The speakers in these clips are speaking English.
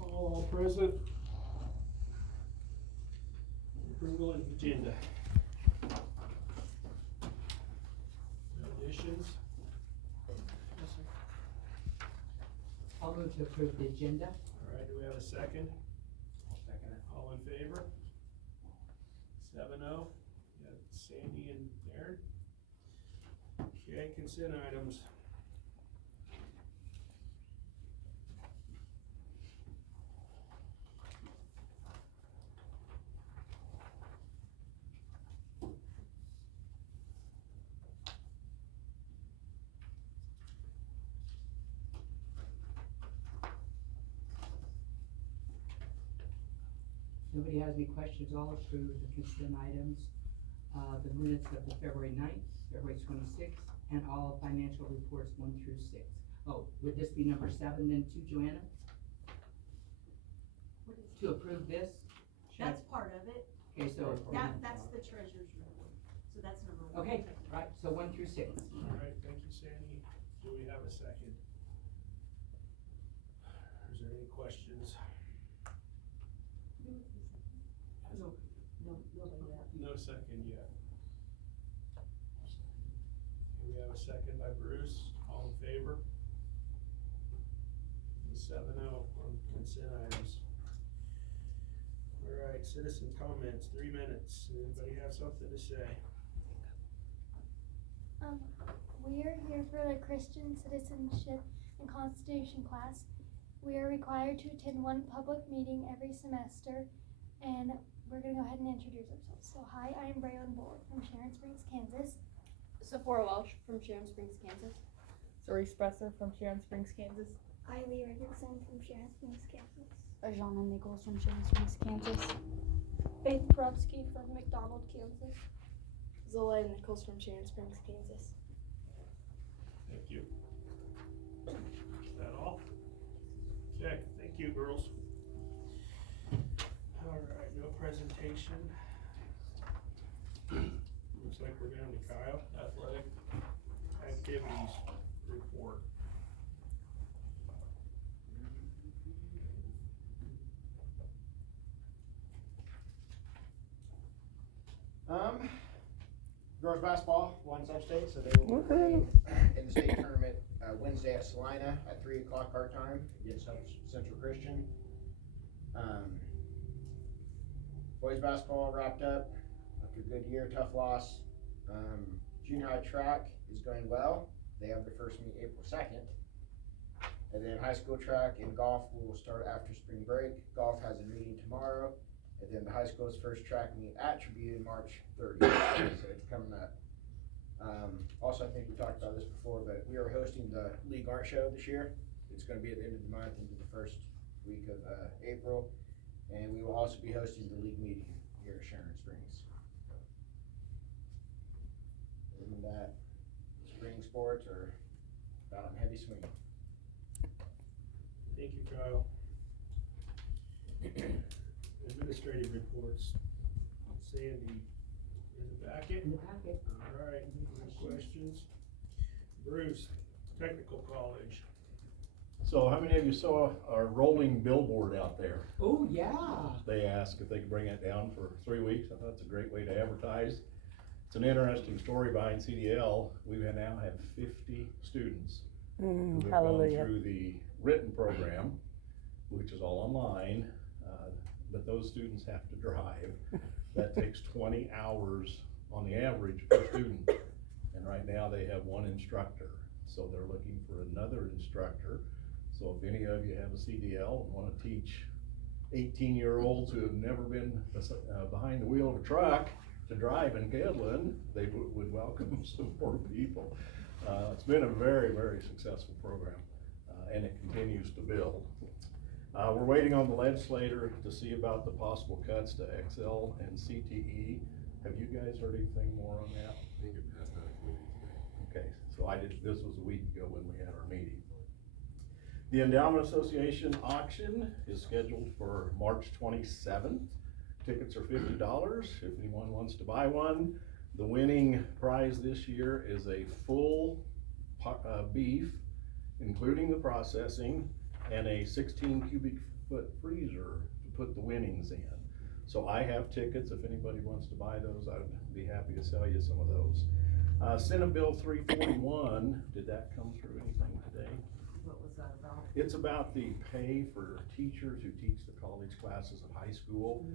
All present. Approval of agenda. No additions? I'll move to approve the agenda. All right, do we have a second? Second it. All in favor? 7-0. Got Sandy and Aaron. Okay, consent items. Nobody has any questions, I'll approve the consent items, the minutes of the February 9th, February 26th, and all financial reports 1 through 6. Oh, would this be number 7 then too, Joanna? What is To approve this? Should I- That's part of it. Okay, so, That's the treasurer's report. So that's number 1. okay, right, so 1 through 6. All right, thank you, Sandy. Do we have a second? Is there any questions? No, nobody yet. No second yet. Okay, we have a second by Bruce. All in favor? 7-0 on consent items. All right, citizen comments, 3 minutes. Anybody have something to say? We are here for the Christian citizenship and constitution class. We are required to attend one public meeting every semester, and we're gonna go ahead and introduce ourselves. So hi, I am Braylon Bull from Sharon Springs, Kansas. Sephora Welsh from Sharon Springs, Kansas. Zoe Spresser from Sharon Springs, Kansas. Eileen Richardson from Sharon Springs, Kansas. Ajana Nichols from Sharon Springs, Kansas. Faith Brubsky from McDonald, Kansas. Zola Nichols from Sharon Springs, Kansas. Thank you. Is that all? Okay, thank you, girls. All right, no presentation. Looks like we're down to Kyle, athletic activities report. Girls basketball won some state, so they will be in the state tournament Wednesday at Salina at 3 o'clock our time against Central Christian. Boys basketball wrapped up after a good year, tough loss. Junior high track is going well. They have their first meet April 2nd. And then high school track and golf will start after spring break. Golf has a meeting tomorrow. And then the high school's first track meet at Tribune March 30th, so it's coming up. Also, I think we talked about this before, but we are hosting the League Art Show this year. It's gonna be at the end of the month into the first week of April. And we will also be hosting the league meeting here at Sharon Springs. Other than that, spring sports are about in heavy swing. Thank you, Kyle. Administrative reports. Sandy, in the packet? In the packet. All right, any questions? Bruce, technical college. So how many of you saw our rolling billboard out there? Oh, yeah. They asked if they could bring it down for 3 weeks. I thought it's a great way to advertise. It's an interesting story behind CDL. We now have 50 students who have Hallelujah. gone through the written program, which is all online, but those students have to drive. That takes 20 hours on the average per student. And right now they have one instructor. So they're looking for another instructor. So if any of you have a CDL and wanna teach 18-year-olds who have never been behind the wheel of a truck to drive in Kedlin, they would welcome some more people. It's been a very, very successful program, and it continues to build. We're waiting on the legislator to see about the possible cuts to XL and CTE. Have you guys heard anything more on that? I think it passed out today. Okay, so this was a week ago when we had our meeting. The Endowment Association auction is scheduled for March 27th. Tickets are $50 if anyone wants to buy one. The winning prize this year is a full beef, including the processing, and a 16 cubic foot freezer to put the winnings in. So I have tickets, if anybody wants to buy those, I'd be happy to sell you some of those. Senate Bill 341, did that come through anything today? What was that about? It's about the pay for teachers who teach the college classes at high school.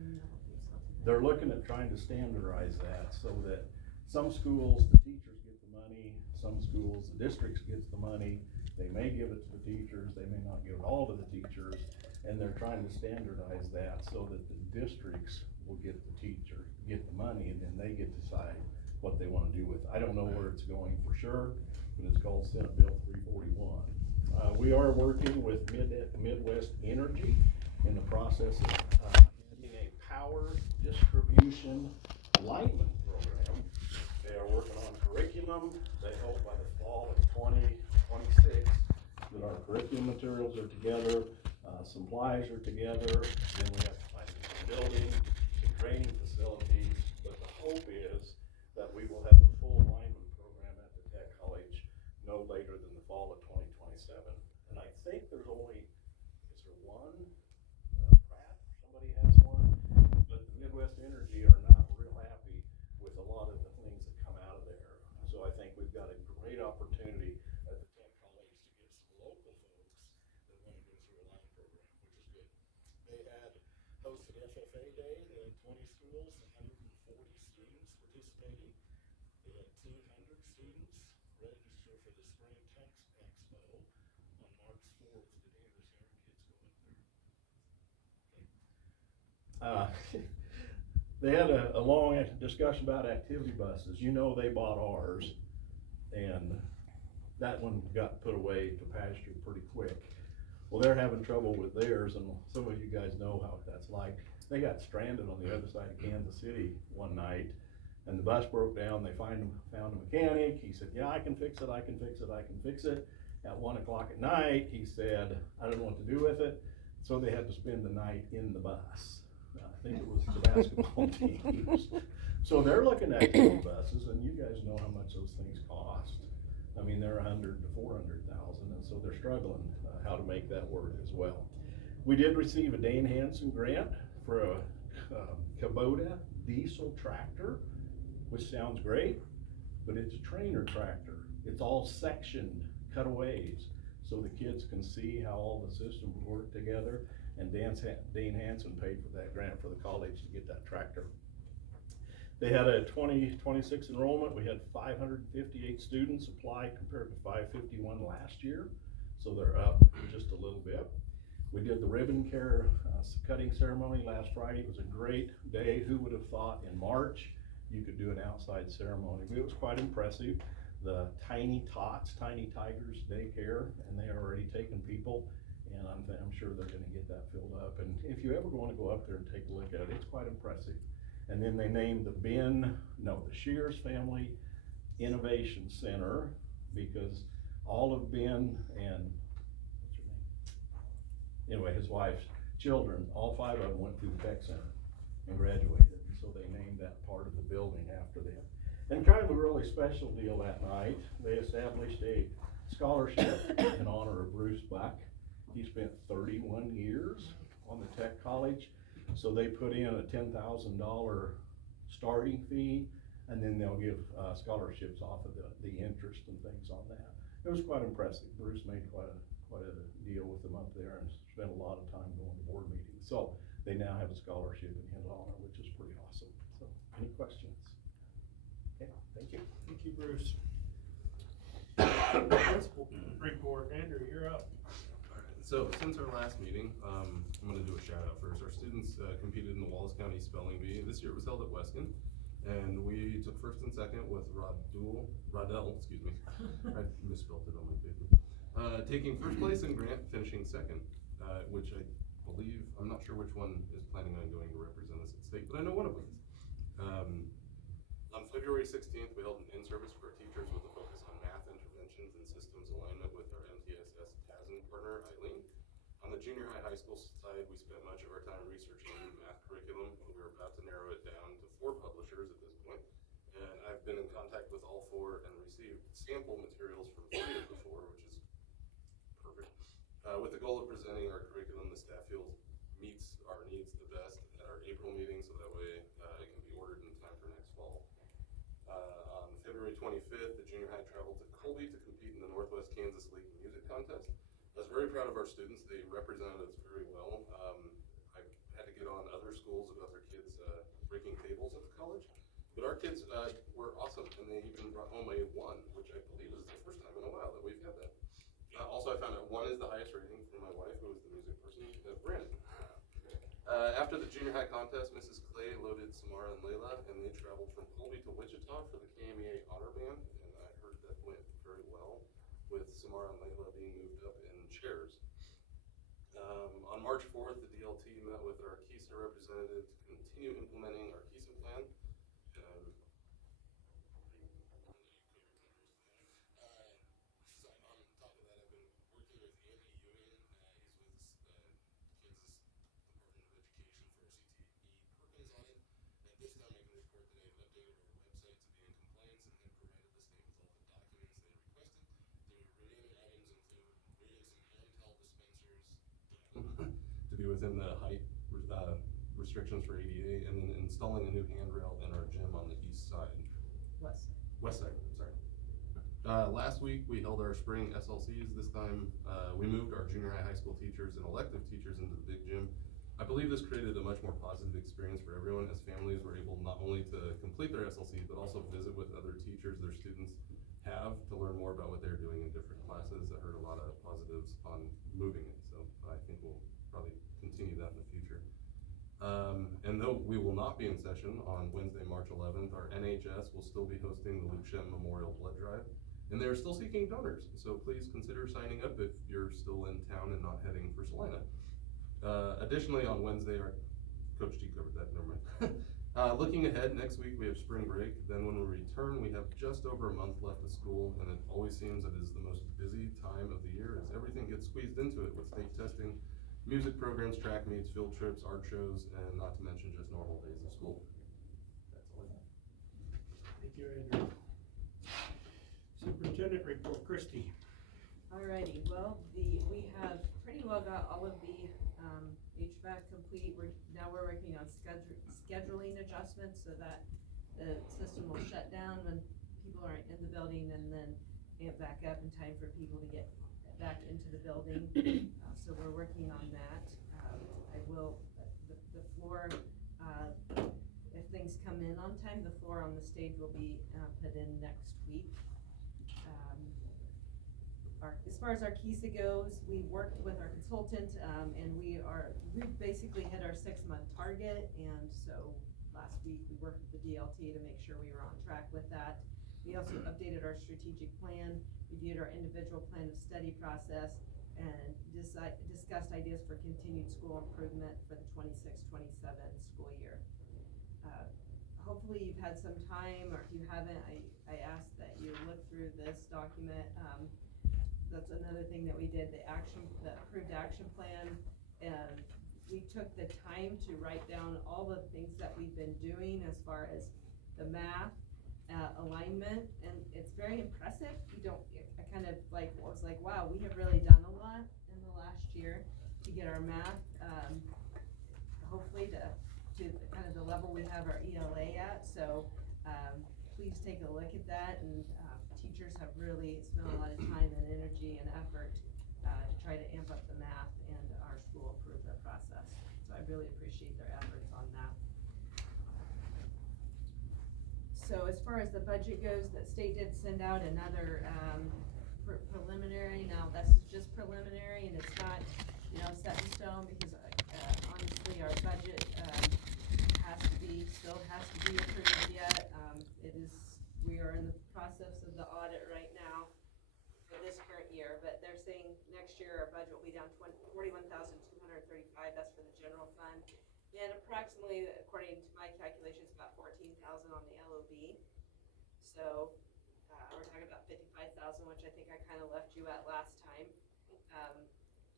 They're looking at trying to standardize that so that some schools, the teachers get the money, some schools, the districts gets the money. They may give it to the teachers, they may not give it all to the teachers, and they're trying to standardize that so that the districts will get the money, and then they get to decide what they wanna do with it. I don't know where it's going for sure, but it's called Senate Bill 341. We are working with Midwest Energy in the process of getting a power distribution lineman program. They are working on curriculum. They hope by the fall of 2026 that our curriculum materials are together, supplies are together, then we have to find a building, some training facilities, but the hope is that we will have a full lineman program at the Tech College no later than the fall of 2027. And I think there's only, is there one? Pratt, somebody has one, but Midwest Energy are not real happy with a lot of the things that come out of there. So I think we've got a great opportunity at the Tech College to get some local folks that want to go through a line program, which is good. They had hosted FFA Day, they had 20 schools, 140 students participating. They had 200 students register for the Spring Tech Expo on March 4th. Did any of the Sharon kids go up there? Okay. They had a long discussion about activity buses. You know, they bought ours, and that one got put away to pasture pretty quick. Well, they're having trouble with theirs, and some of you guys know how that's like. They got stranded on the other side of Kansas City one night, and the bus broke down. They found a mechanic. He said, yeah, I can fix it, I can fix it, I can fix it. At 1 o'clock at night, he said, I don't know what to do with it. So they had to spend the night in the bus. I think it was the basketball teams. So they're looking at activity buses, and you guys know how much those things cost. I mean, they're 100 to 400,000, and so they're struggling how to make that work as well. We did receive a Dane Hansen grant for a Kubota diesel tractor, which sounds great, but it's a trainer tractor. It's all sectioned cutaways, so the kids can see how all the systems work together. And Dane Hansen paid for that grant for the college to get that tractor. They had a 2026 enrollment. We had 558 students apply compared to 551 last year. So they're up just a little bit. We did the ribbon cutting ceremony last Friday. It was a great day. Who would have thought in March you could do an outside ceremony? But it was quite impressive. The Tiny Tots, Tiny Tigers Daycare, and they are already taking people. And I'm sure they're gonna get that filled up. And if you ever wanna go up there and take a look at it, it's quite impressive. And then they named the Shears Family Innovation Center, because all of Ben and, what's her name? Anyway, his wife's children, all 5 of them went through the tech center and graduated. And so they named that part of the building after them. And kind of a really special deal that night, they established a scholarship in honor of Bruce Buck. He spent 31 years on the Tech College, so they put in a $10,000 starting fee, and then they'll give scholarships off of the interest and things on that. It was quite impressive. Bruce made quite a deal with them up there and spent a lot of time going to board meetings. So they now have a scholarship in his honor, which is pretty awesome. So, any questions? Okay, thank you. Thank you, Bruce. Principal report, Andrew, you're up. So since our last meeting, I'm going to do a shout out first. Our students competed in the Wallace County Spelling Bee. This year it was held at Weston, and we took first and second with Rodell, I misspelled it on my paper. Taking first place in Grant, finishing second, which I believe, I'm not sure which one is planning on going to represent us at state, but I know one of them is. On February 16th, we held an in-service for teachers with a focus on math interventions and systems alignment with our MTSS TASN partner, Eileen. On the junior high school side, we spent much of our time researching the math curriculum. We were about to narrow it down to 4 publishers at this point. And I've been in contact with all 4 and received sample materials from 3 of the 4, which is perfect. With the goal of presenting our curriculum, the staff feels 25th, the junior high traveled to Colby to compete in the Northwest Kansas League Music Contest. I was very proud of our students. They represented us very well. I had to get on other schools about their kids breaking tables at the college. But our kids were awesome, and they even brought home a 1, which I believe is the first time in a while that we've had that. Also, I found out 1 is the highest rating for my wife, who is the music person, Brandon. After the junior high contest, Mrs. Clay loaded Samara and Layla, and they traveled from Colby to Wichita for the KMEA Honor Band, and I heard that went very well, with Samara and Layla being moved up in chairs. On March 4th, the DLT met with our KISA representative to continue implementing our KISA plan. So on top of that, I've been working with Andy Ewing. He's with Kansas Department of Education for our CTE Perkins audit. At this time, I can report that I've updated our website to be in compliance and have provided the state with all the documents they requested. The remaining items include moving some handheld dispensers to be within the height restrictions for ADA, and then installing a new handrail in our gym on the east side. West side, sorry. Last week, we held our spring SLCs. This time, we moved our junior high school teachers and elective teachers into the big gym. I believe this created a much more positive experience for everyone, as families were able not only to complete their SLCs, but also visit with other teachers their students have to learn more about what they're doing in different classes. I heard a lot of positives on moving it, so I think we'll probably continue that in the future. And though we will not be in session on Wednesday, March 11th, our NHS will still be hosting the Luke Shem Memorial Blood Drive. And they're still seeking donors, so please consider signing up if you're still in town and not heading for Salina. Additionally, on Wednesday, our Coach G covered that, never mind. Looking ahead, next week we have spring break. Then when we return, we have just over a month left of school, and it always seems it is the most busy time of the year as everything gets squeezed into it with state testing, music programs, track meets, field trips, art shows, and not to mention just normal days of school. That's all I have. Thank you, Andrew. Superintendent report, Christie. Alrighty, well, we have pretty well got all of the HVAC complete. Now we're working on scheduling adjustments so that the system will shut down when people aren't in the building and then amp back up in time for people to get back into the building. So we're working on that. The floor, if things come in on time, the floor on the stage will be put in next week. As far as our KISA goes, we worked with our consultant, and we've basically hit our 6-month target, and so last week we worked with the DLT to make sure we were on track with that. We also updated our strategic plan, reviewed our individual plan of study process, and discussed ideas for continued school improvement for the 26-27 school year. Hopefully you've had some time, or if you haven't, I ask that you look through this document. That's another thing that we did, the approved action plan, and we took the time to write down all the things that we've been doing as far as the math, alignment, and it's very impressive. I kind of was like, wow, we have really done a lot in the last year to get our math, hopefully to kind of the level we have our ELA at, so please take a look at that, and teachers have really spent a lot of time and energy and effort to try to amp up the math and our school improvement process. So I really appreciate their efforts on that. So as far as the budget goes, the state did send out another preliminary. Now this is just preliminary, and it's not, set in stone, because honestly our budget still has to be approved yet. We are in the process of the audit right now for this current year, but they're saying next year our budget will be down $41,235. That's for the general fund, and approximately, according to my calculations, about $14,000 on the LOB. So we're talking about $55,000, which I think I kind of left you at last time.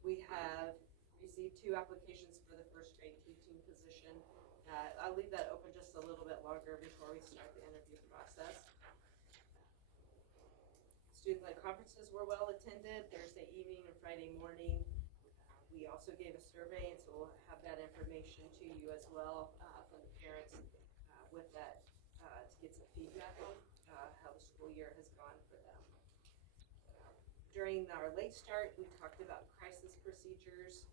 We have received 2 applications for the first grade teaching position. I'll leave that open just a little bit longer before we start the interview process. Student-led conferences were well attended Thursday evening and Friday morning. We also gave a survey, and so we'll have that information to you as well from the parents with that to get some feedback on how the school year has gone for them. During our late start, we talked about crisis procedures,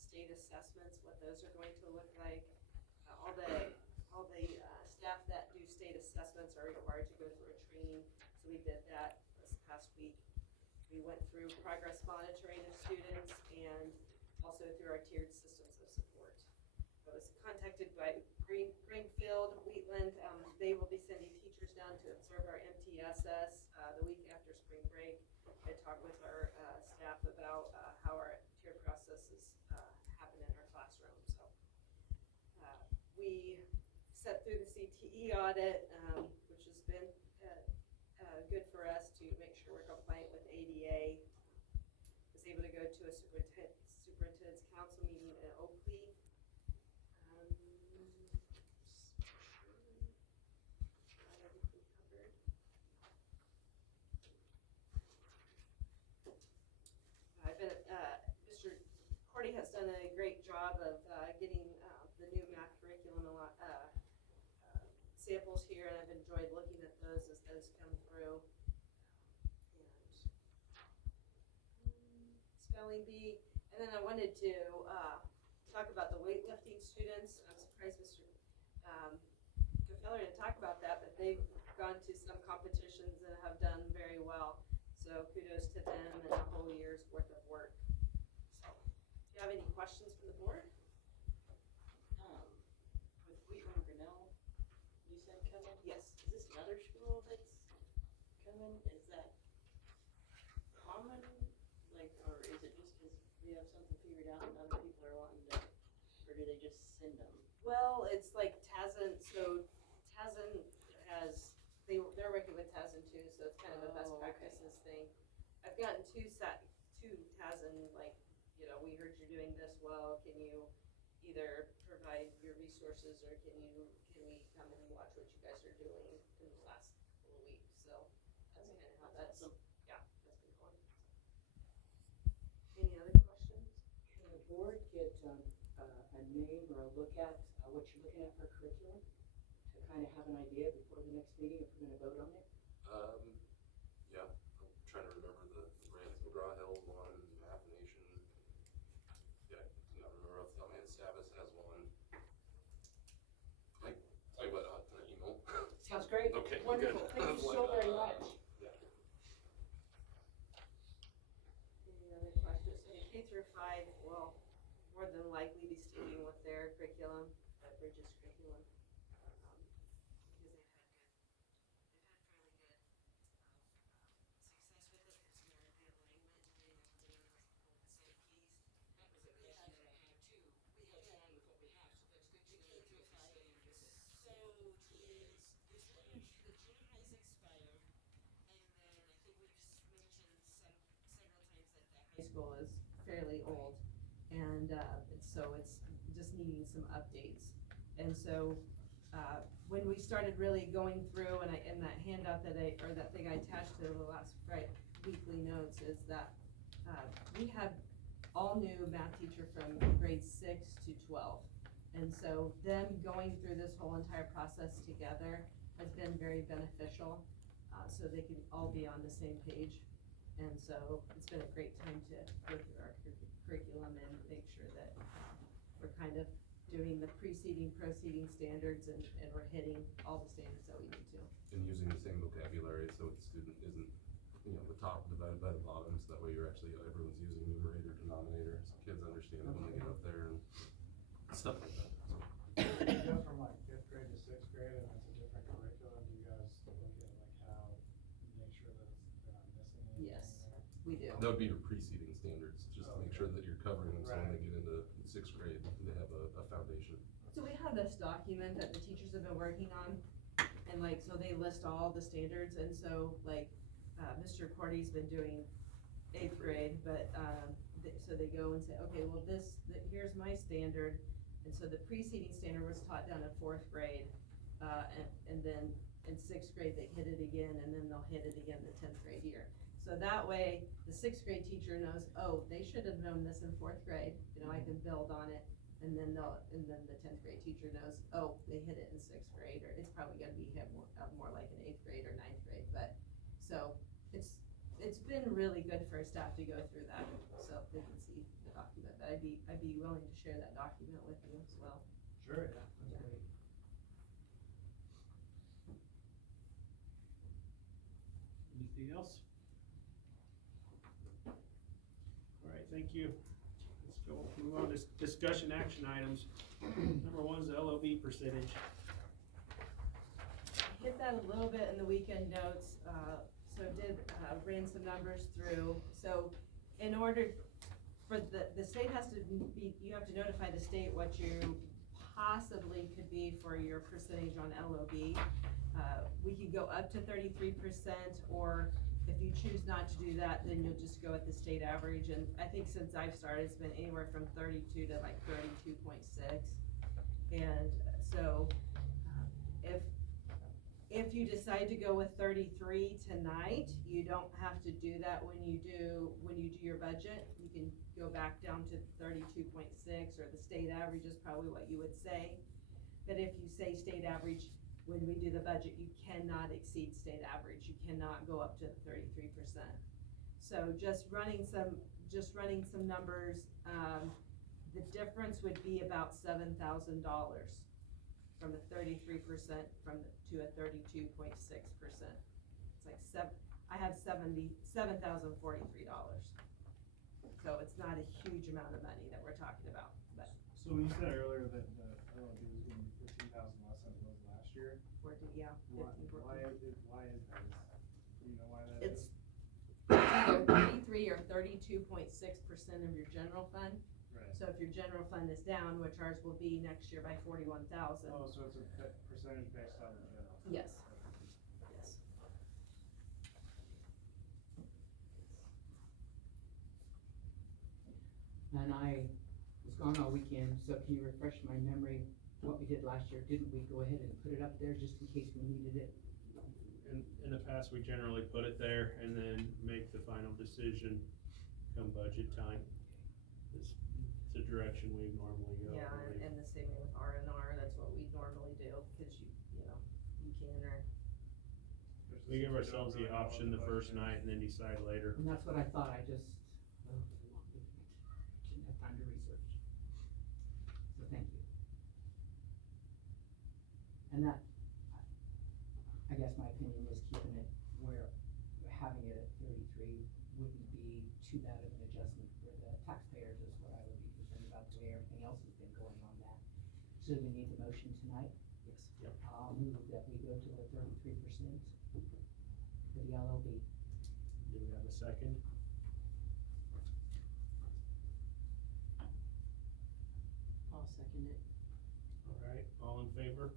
state assessments, what those are going to look like. All the staff that do state assessments are required to go through a training, so we did that this past week. We went through progress monitoring of students and also through our tiered systems of support. I was contacted by Greenfield, Wheatland. They will be sending teachers down to observe our MTSS the week after spring break. I talked with our staff about how our tier processes happen in our classroom. So we set through the CTE audit, which has been good for us to make sure we're compliant with ADA. Was able to go to a superintendent's council meeting in Oakley. Got everything covered. Mr. Cordy has done a great job of getting the new math curriculum samples here, and I've enjoyed looking at those as those come through. And spelling bee, and then I wanted to talk about the weightlifting students. I'm surprised Mr. Gefeller didn't talk about that, but they've gone to some competitions and have done very well. So kudos to them and a whole year's worth of work. So, do you have any questions for the board? With Wheatland Grinnell, you said coming? Yes. Is this another school that's coming? Is that common? Like, or is it just because we have something figured out and other people are wanting to, or do they just send them? Well, it's like Tazen, so Tazen has, they're working with Tazen too, so it's kind of a best practices thing. I've gotten two Tazen, like, you know, we heard you're doing this well, can you either provide your resources or can we come and watch what you guys are doing in the last couple of weeks, so that's kind of how that's been going. Any other questions? Can the board get a name or a look at what you're looking at for curriculum to kind of have an idea before the next meeting if we're going to vote on it? Yeah, I'm trying to remember the brands. McGraw-Hill one, Math Nation. Yeah, I remember off the top of my head. Savas has one. Tell you what, can I email? Sounds great. Okay, Wonderful. good. Thank you so very much. Yeah. Any other questions? So K through 5 will more than likely be sticking with their curriculum, Bridges curriculum, because they've had fairly good success with it. It's more the alignment and being able to know the same keys. We have two. We have one with what we have, so that's good to know. So is the junior high's expired, and then I think we just mentioned several times that the High school is fairly old, and so it's just needing some updates. And so when we started really going through, and in that handout that thing I attached to the last weekly notes is that we have all new math teacher from grades 6 to 12. And so them going through this whole entire process together has been very beneficial, so they can all be on the same page. And so it's been a great time to go through our curriculum and make sure that we're kind of doing the proceeding standards and we're hitting all the standards that we need to. And using the same vocabulary so the student isn't, the top divided by the bottom, so that way everyone's using numerator, denominator, so kids understand it when they get up there and stuff like that. So. You go from like 5th grade to 6th grade and it's a different curriculum. Do you guys look at like how you make sure that they're not missing anything? Yes, we do. That would be your preceding standards, just to make sure that you're covering them so when they get into 6th grade, they have a foundation. So we have this document that the teachers have been working on, and so they list all the standards, and so Mr. Cordy's been doing 8th grade, but so they go and say, okay, well here's my standard, and so the preceding standard was taught down in 4th grade, and then in 6th grade they hit it again, and then they'll hit it again the 10th grade year. So that way the 6th grade teacher knows, oh, they should have known this in 4th grade, I can build on it. And then the 10th grade teacher knows, oh, they hit it in 6th grade, or it's probably going to be more like an 8th grade or 9th grade. But So it's been really good for staff to go through that, so they can see the document, but I'd be willing to share that document with you as well. Sure, yeah, that's great. Anything else? All right, thank you. Let's go, move on to discussion action items. Number one is the LOB percentage. Hit that a little bit in the weekend notes, so ran some numbers through. So in order for the state has to be, you have to notify the state what you possibly could be for your percentage on LOB. We could go up to 33%, or if you choose not to do that, then you'll just go at the state average. And I think since I've started, it's been anywhere from 32 to like 32.6. And so if you decide to go with 33 tonight, you don't have to do that when you do your budget. You can go back down to 32.6, or the state average is probably what you would say. But if you say state average, when we do the budget, you cannot exceed state average. You cannot go up to 33%. So just running some numbers, the difference would be about $7,000 from a 33% to a 32.6%. It's like I have $7,043. So it's not a huge amount of money that we're talking about. But So when you said earlier that the LLD was gonna be 15,000 less than it was last year, why is that? Do you know why that is? It's either 33 or 32.6% of your general fund. Right. So if your general fund is down, which ours will be next year by 41,000. Oh, so it's a percentage based on the general. Yes. Yes. And I was gone all weekend, so can you refresh my memory, what we did last year? Didn't we go ahead and put it up there just in case we needed it? In the past, we generally put it there and then make the final decision come budget time. It's the direction we normally go. Yeah, and the same way with R&R, that's what we normally do, because you can, or. We give ourselves the option the first night and then decide later. And that's what I thought, I just, didn't have time to research. So thank you. And that, I guess my opinion was keeping it where, having it at 33 wouldn't be too bad of an adjustment for the taxpayers, is what I would be concerned about, the way everything else has been going on that. So we need the motion tonight? Yes. Yep. I'll move that we go to the 33% for the LOB. Do we have a second? I'll second it. All right, all in favor?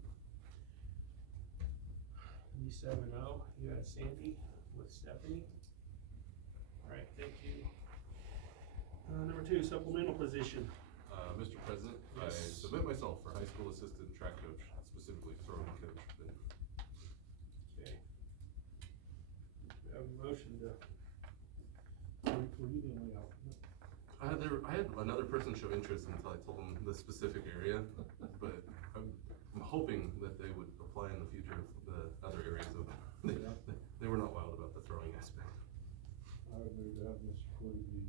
7-0, you had Sandy with Stephanie. All right, thank you. Number 2, supplemental position. Mr. President, Yes. I submit myself for high school assistant track coach, specifically throwing coach. Okay. We have a motion to, were you the only alternate? I had another person show interest until I told them the specific area, but I'm hoping that they would apply in the future of the other areas of they were not wild about the throwing aspect. I would move to have Mr. Corey be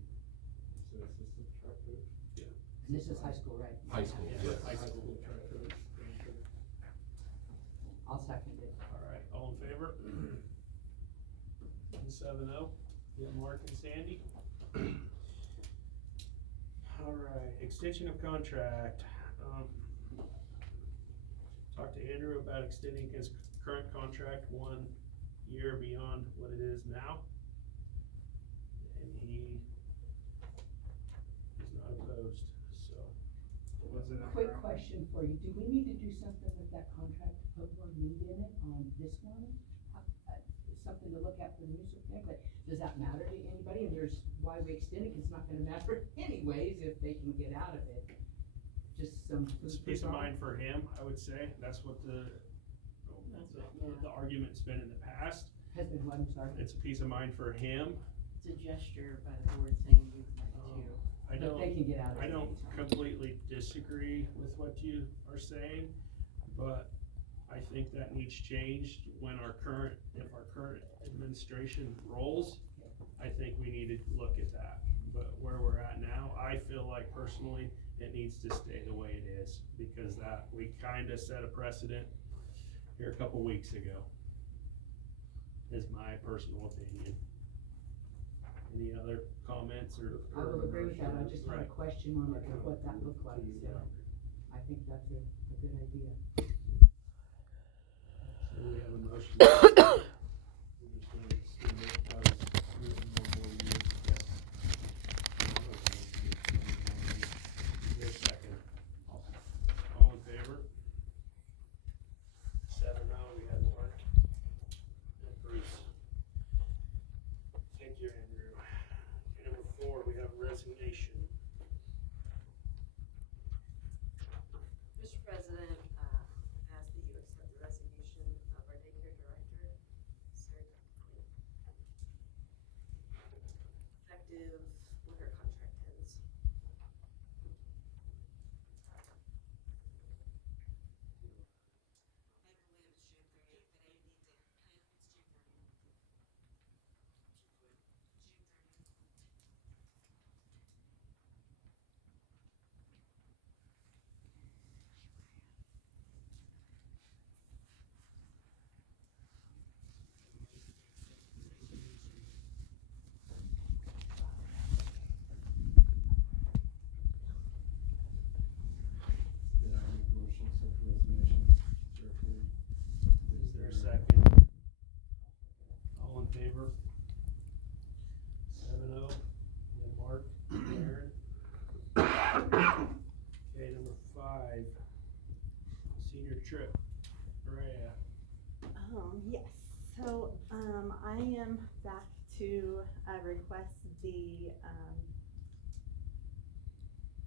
assistant track coach. Yeah. And this is high school, right? High school, Yeah, yes. high school. track coach. I'll second it. All right, all in favor? 7-0, yeah, Mark and Sandy. All right, extension of contract. Talked to Andrew about extending his current contract 1 year beyond what it is now. And he is not opposed, so. Was it Quick question for you, do we need to do something with that contract to put more meat in it on this one? Something to look at for the music thing, but does that matter to anybody? And there's, why we extend it, 'cause it's not gonna matter anyways if they can get out of it. Just some. It's peace of mind for him, I would say, that's what the argument's been in the past. Has been what, I'm sorry? It's a peace of mind for him. It's a gesture by the board saying you'd like to. I But they can get out of it I don't anytime. completely disagree with what you are saying, but I think that needs changed when if our current administration rolls, I think we need to look at that. But where we're at now, I feel like personally, it needs to stay the way it is, because that, we kinda set a precedent here a couple weeks ago. Is my personal opinion. Any other comments or? I will agree with that, I just had a Right. question on it, of what that looked like, so I think that's a good idea. So we have a motion. We're just gonna assume it as written one more year. Is there a second? All in favor? 7-0, we had Mark and Bruce. Thank you, Andrew. Okay, number 4, we have resignation. Mr. President, ask that you accept the resignation of our daycare director, Sarah Quinn. Effective when her contract ends. Yeah, I make a motion to accept the resignation. Is there a second? All in favor? 7-0, then Mark, Aaron. Okay, number 5, senior trip, Rhea. Yes, so, I am back to, request the,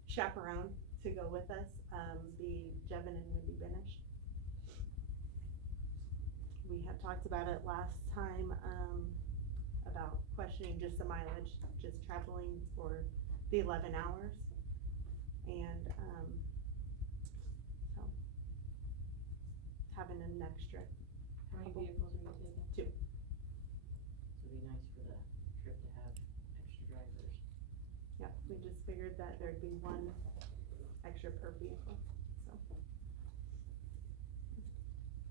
chaperone to go with us, be Jevin and Wendy Benish. We had talked about it last time, about questioning just the mileage, just traveling for the 11 hours. And, so, having an extra. How many vehicles are you taking? 2. It'd be nice for the trip to have extra drivers. Yeah, we just figured that there'd be 1 extra per vehicle, so.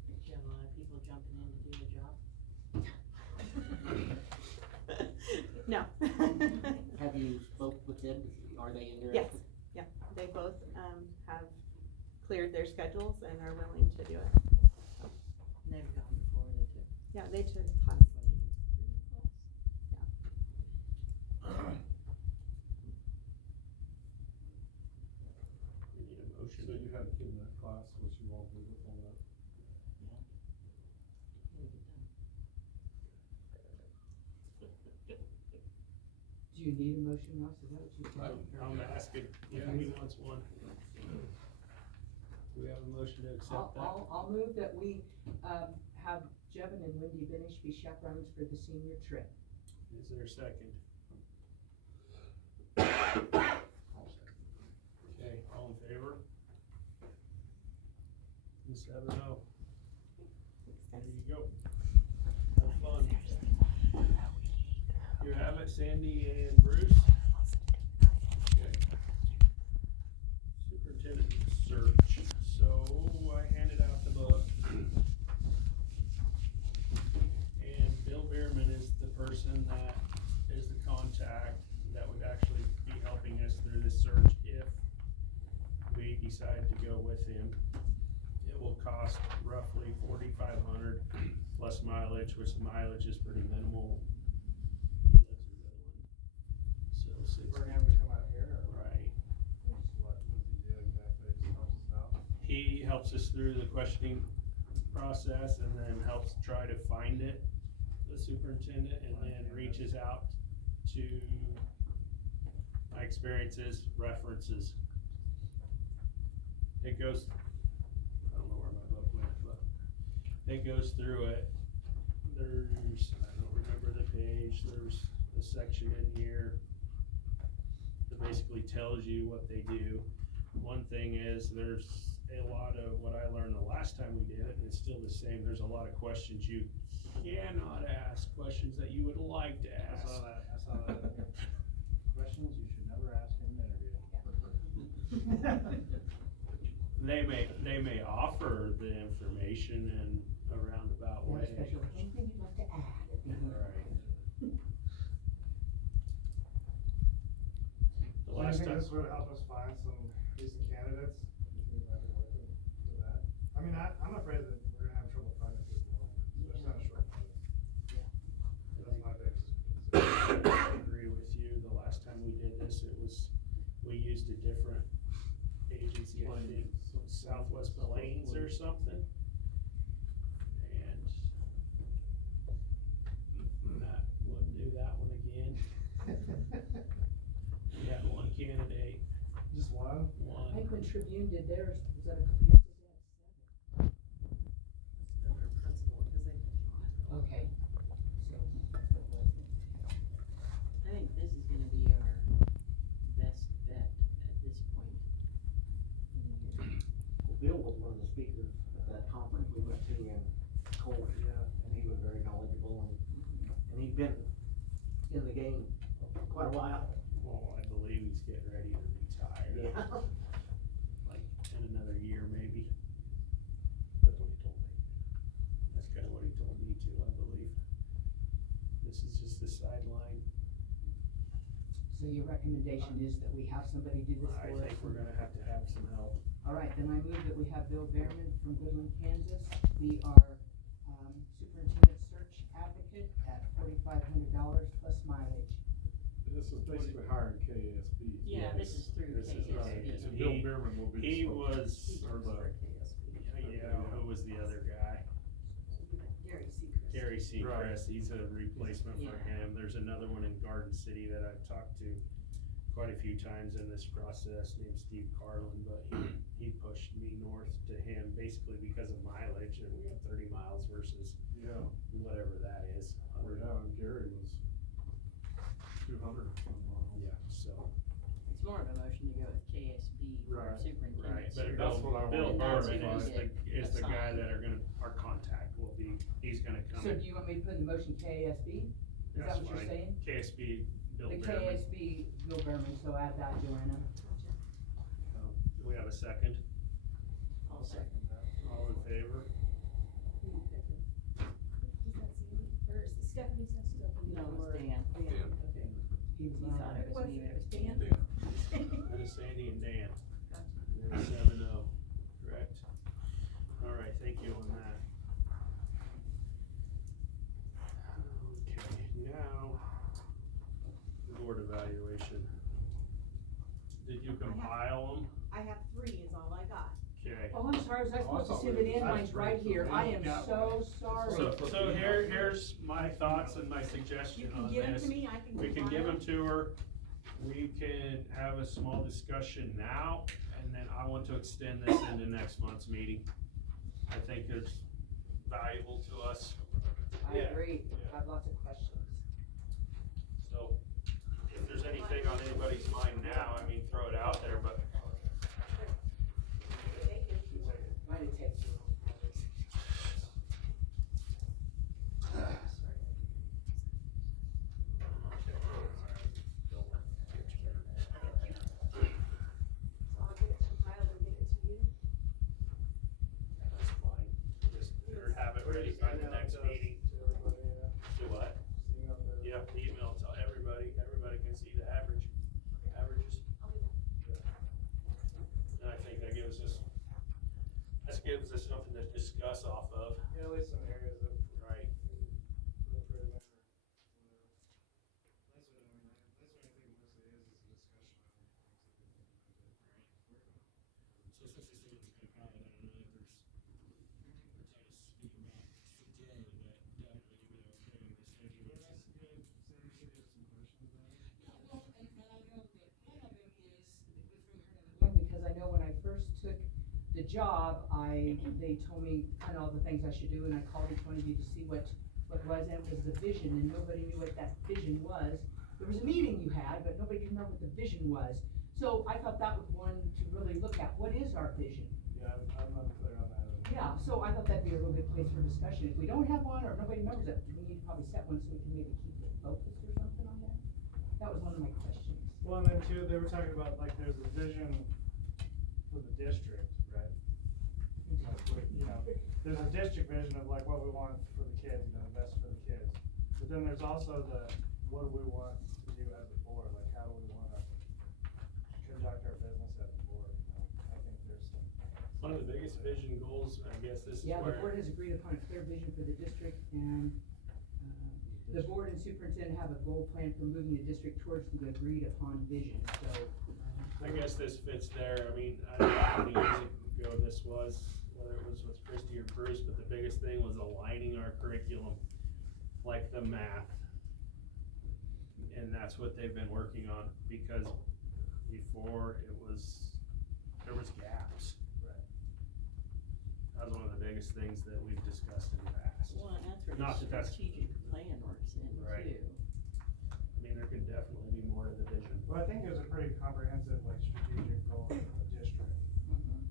Do you have a lot of people jumping in to do the job? No. Have you spoke with them? Are they interested? Yes, yeah, they both, have cleared their schedules and are willing to do it. So, And they've gone before, they took. yeah, they took class. We need a motion. So you had a kid in that class, was you all good with all that? Do you need a motion, Ross, is that what you said? I'm asking if he wants one. Do we have a motion to accept that? I'll move that we, have Jevin and Wendy Benish be chaperones for the senior trip. Is there a second? Okay, all in favor? 7-0. There you go. Have fun. You have it, Sandy and Bruce? Okay. Superintendent search, so I handed out the book. And Bill Bierman is the person that is the contact that would actually be helping us through this search if we decide to go with him. It will cost roughly $4,500 plus mileage, which the mileage is pretty minimal. He lives in Midland. So For him to come out here, or? Right. What does he do exactly? Just helps us out? He helps us through the questioning process and then helps try to find it, the superintendent, and then reaches out to my experiences, references. It goes, I don't know where my book went, but it goes through it. There's, I don't remember the page, there's a section in here that basically tells you what they do. One thing is there's a lot of what I learned the last time we did it, and it's still the same, there's a lot of questions you cannot ask, questions that you would like to I ask. saw that. Questions you should never ask in an interview. They may offer the information in a roundabout Or way. special, anything you'd like to add at the end? Right. The Well, I last think time, this would help us find some decent candidates. You think we might be working with that? I mean, I'm afraid that we're gonna have trouble finding people, especially on a short notice. Yeah. That's my biggest concern. I agree with you, the last time we did this, we used a different agency, I think, Southwest Plains or something. And that, wouldn't do that one again. We had one candidate. Just one? I think when Tribune did theirs, was that a couple years ago? Under principal, because they. Okay, so, that's what it was. I think this is gonna be our best bet at this point in the year. Well, Bill was one of the speakers at that conference we went to in Cole, and he was very knowledgeable, and he'd been in the game quite a while. Well, I believe he's getting ready to retire. Yeah. Like in another year, maybe. That's what he told me. That's kinda what he told me too, I believe. This is just the sideline. So your recommendation is that we have somebody do this for us? I think we're gonna have to have some help. All right, then I move that we have Bill Behrman from Goodland, Kansas, be our, superintendent search advocate at $4,500 plus mileage. This is basically hiring KSB. Yeah, this is through This is right. KSB. And Bill Behrman will be. the He spokesman. was, Or the, yeah, who was the other guy? Gary Seacrest. Gary Seacrest, he's a replacement for Yeah. him. There's another one in Garden City that I've talked to quite a few times in this process named Steve Carlin, but he pushed me north to him basically because of mileage, and we have 30 miles versus yeah, whatever that is. yeah, and Gary was 200 some miles. Yeah, so, It's more of a motion to go with KSB for Right, superintendent. right, but search. That's what I Bill want. That's Berman who is we is get the guy assigned. that our contact will be, he's gonna come. So do you want me to put in the motion KSB? Is that That's what you're fine. saying? KSB, Bill The Behrman. KSB, Bill Behrman, so add that, Joanna. Do we have a second? I'll second. All in favor? Is that Sandy, or is the Stephanie said Stephanie? No, or- it's Dan. Dan. Okay. He was He not thought on it was me, but it was Dan. That is Sandy and Dan. Gotcha. There's 7-0, correct? All right, thank you on that. Okay, now, board evaluation. Did you compile them? I have 3 is all I got. Okay. Oh, I'm sorry, was I Oh, I supposed to thought send we- it in? I Mine's right screwed here. I am something. so sorry. So here's my thoughts and my suggestion You can on give them this. to me, I can. We can compile give them to her, we can have a small discussion now, and then I want to extend this into next month's meeting. I think it's valuable to us, I agree, Yeah. I have lots of questions. so if there's anything on anybody's mind now, I mean, throw it out there, but. Might have taken you So I'll get it compiled and get it to you. That's fine, just have it ready by the next meeting. To everybody, Do what? seeing up there. Yeah, email to everybody can see the averages. I'll do that. And I think that gives us something to discuss off of. Yeah, at least some areas of Right. improvement or whatever. That's what I mean, that's what I think mostly is a discussion on things that we can do. So since this is compiled, I don't know if there's, we're trying to speak about CJ, but definitely you would okay with this schedule. Yeah, that's good. Sam, you said you had some questions about it? Yeah, well, and I know that one of them is, one, because I know when I first took the job, they told me kind of all the things I should do, and I called each one of you to see what it was, and it was the vision, and nobody knew what that vision was. There was a meeting you had, but nobody could remember what the vision was. So I thought that was one to really look at. What is our vision? Yeah, Yeah, so I thought that'd be a real good place for discussion. If we don't have one, or if nobody remembers it, we need to probably set one so we can maybe keep it focused or something on that. That was one of my questions. Well, and then too, they were talking about, like, there's a vision for the district, right? Like, you know, there's a district vision of like what we want for the kids, you know, best for the kids. But then there's also what do we want to do as a board, like how do we wanna conduct our business as a board, you know? I think there's some. One of the biggest vision goals, I guess this is Yeah, the where. board has agreed upon a clear vision for the district, and, the board and superintendent have a goal plan for moving the district towards the agreed upon vision, so. I guess this fits there, I mean, I don't know how many years ago this was, whether it was with Christie or Bruce, but the biggest thing was aligning our curriculum, like the math. And that's what they've been working on, because before there was gaps. Right. That was one of the biggest things that we've discussed in the past. Well, and that's where Not the that that's, strategic plan works in Right. too. I mean, there could definitely be more to the vision. Well, I think there's a pretty comprehensive, like, strategic goal for the district.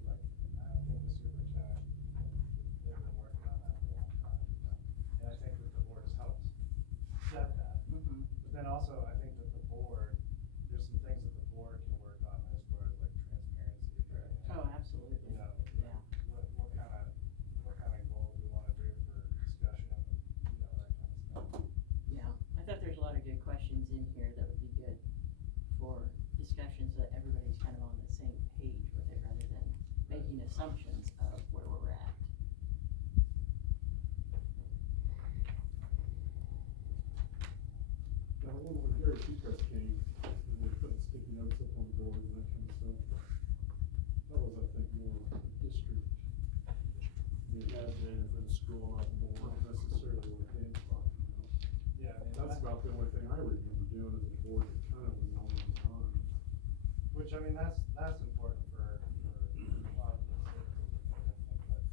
Like, I think the superintendent, they've been working on that for a long time, you know? And I think that the board has helped set that. But then also, I think that the board, there's some things that the board can work on as far as like transparency. and, Oh, absolutely. You know, Yeah. what kind of goals we wanna do for discussion, you know, that kind of stuff. Yeah, I thought there's a lot of good questions in here that would be good for discussion, so that everybody's kind of on the same page with it, rather than making assumptions of where we're at. Now, when Gary Seacrest came, and we put sticky notes up on the board and that kind of stuff, that was, I think, more district. Rather than for the school, not the board. Not necessarily what Dan's talking about. Yeah, I mean, That's about the only thing I remember doing as a board that kind of went on the time. which, I mean, that's important for a lot of the citizens, I think, but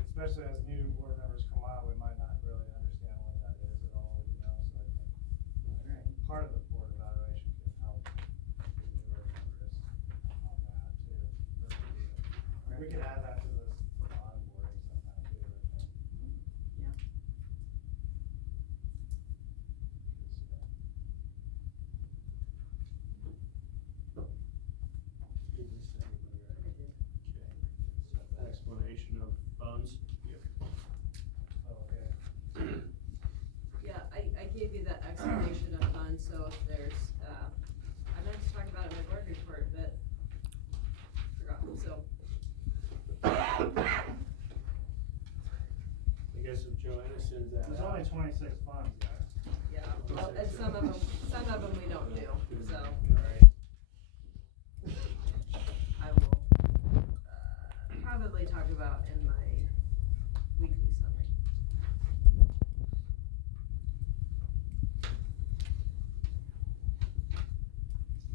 especially as new board members come out, we might not really understand what that is at all, you know, so I think part of the board evaluation can help the newer members on that too. We can add that to the onboarding sometime too, I think. Yeah. Did we say everybody right? Okay. Explanation of funds. Okay. Yeah, I gave you that explanation of funds, so if there's, I meant to talk about it in my board report, but forgot, so. I guess if Joanna sends that There's out. only 26 funds, guys. Yeah, well, and some of them we don't do, so Right. I will, probably talk about in my weekly summary.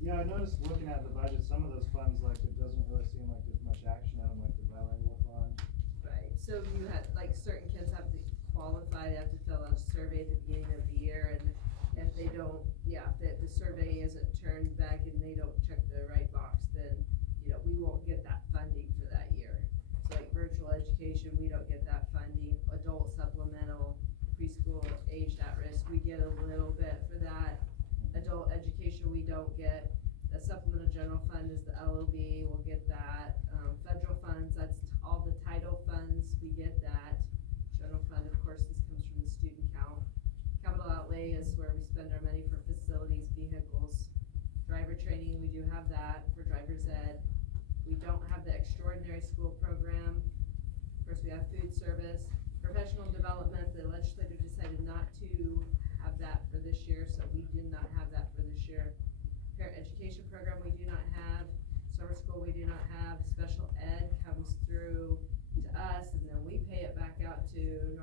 Yeah, I noticed looking at the budget, some of those funds, like, it doesn't really seem like there's much action in them, like the bilingual fund. Right, so you had, like, certain kids have to qualify, they have to fill out a survey at the beginning of the year, and if they don't, if the survey isn't turned back and they don't check the right box, then, you know, we won't get that funding for that year. So like virtual education, we don't get that funding, adult supplemental, preschool aged at risk, we get a little bit for that. Adult education, we don't get. The supplemental general fund is the LOB, we'll get that. Federal funds, that's all the title funds, we get that. General fund, of course, this comes from the student count. Capital outlay is where we spend our money for facilities, vehicles. Driver training, we do have that for driver's ed. We don't have the extraordinary school program. Of course, we have food service. Professional development, the legislature decided not to have that for this year, so we did not have that for this year. Parent education program, we do not have. Summer school, we do not have. Special ed comes through to us, and then we pay it back out to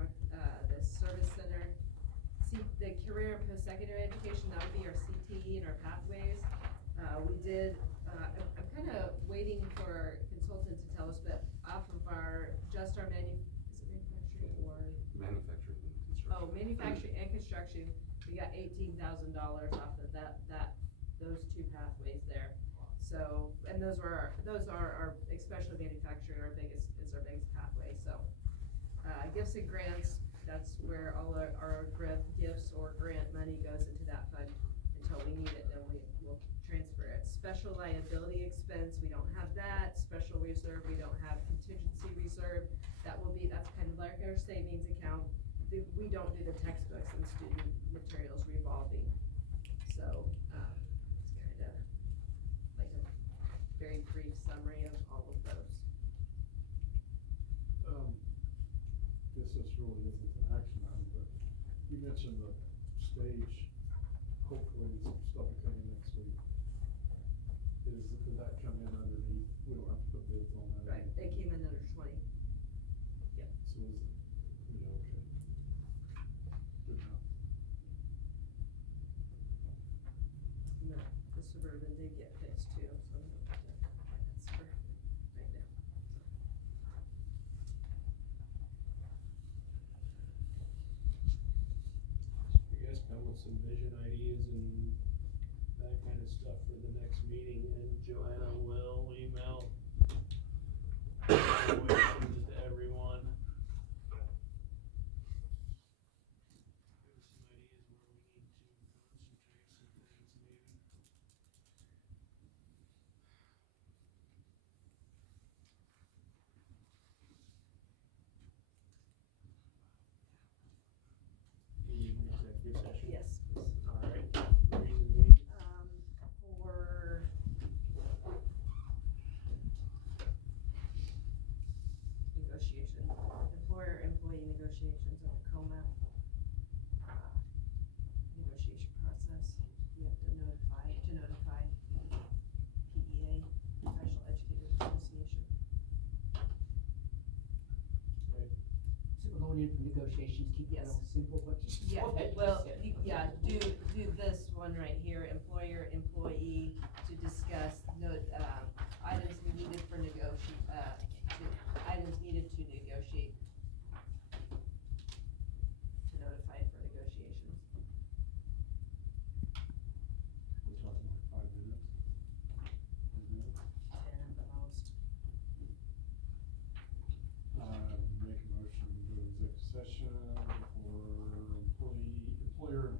the service center. The career and post-secondary education, that would be our CTE and our pathways. We did, I'm kind of waiting for our consultant to tell us, but off of our, is it manufacturing or? Manufacturing and construction. Oh, manufacturing and construction, we got $18,000 off of those two pathways there. So, and those are our, especially manufacturing, is our biggest pathway, gifts and grants, that's where all our gifts or grant money goes into that fund until we need it, then we'll transfer it. Special liability expense, we don't have that. Special reserve, we don't have. Contingency reserve, that's kind of like our savings account. We don't do the textbooks and student materials revolving. So, it's kinda like a very brief summary of all of those. Guess this really isn't an action item, but you mentioned the stage, hopefully some stuff will come in next week. Did that come in underneath, we don't have to put bids on that? Right, they came in under 20. Yep. So is it, yeah, okay. Good enough. No, the Suburban did get fixed too, so we don't have to buy that Suburban right now. You guys come with some vision ideas and that kind of stuff for the next meeting, and Joanna will email evaluations to everyone. Give us some ideas where we need to concentrate some things maybe. You need an executive session? Yes. Alright, reason being? For negotiation, employer-employee negotiations on the COMA negotiation process, we have to notify PEA, Professional Educators Association. Okay. So we're going in for negotiations, keep it Yes. all simple, but just. Yeah, go ahead, well, just say it. do this one right here, employer, employee, to discuss items we needed for items needed to negotiate, to notify for negotiations. We're talking like 5 minutes. 10 minutes. 10 at the most. Make a motion to go executive session for employer